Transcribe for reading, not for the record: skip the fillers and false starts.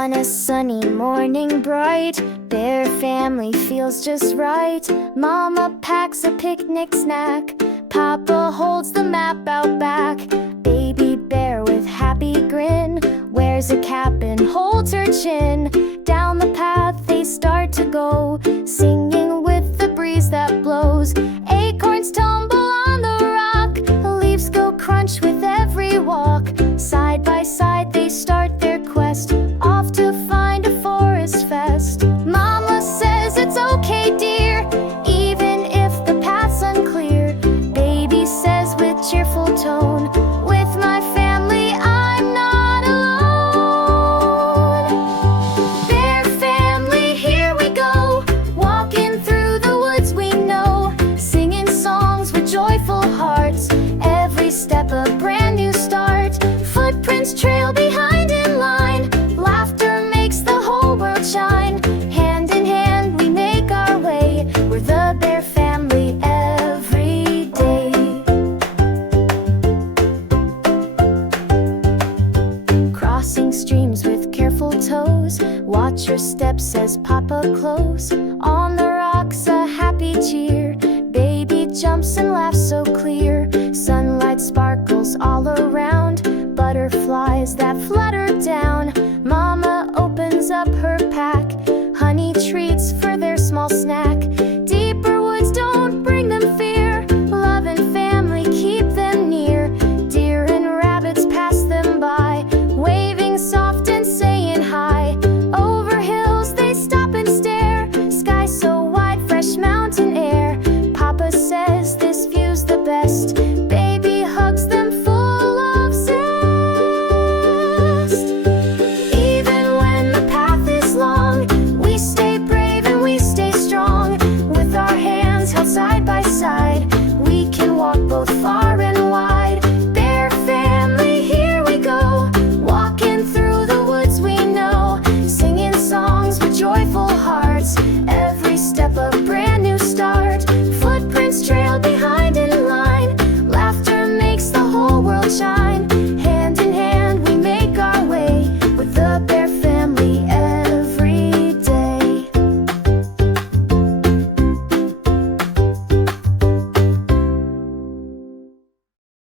On a sunny morning bright, Bear family feels just right. Mama packs a picnic snack, Papa holds the map out back. Baby bear with happy grin wears a cap and holds her chin. Down the path they start to go, singing with the breeze that blows. Acorns tumble on the rock, leaves go crunch with every walk. Side by side they start their quest, off to find a forest fest. Mama says it's okay, dear, even if the path's unclear. Baby says with cheerful tone, with my family I'm not alone. Bear family, here we go, walking through the woods we know, singing songs with joyful hearts, every step a brand new start. Footprints trail behind in line, laughter makes the whole world shine. Hand in hand we make our way, we're the Bear family every day. Crossing streams with careful toes, watch your steps, says Papa close.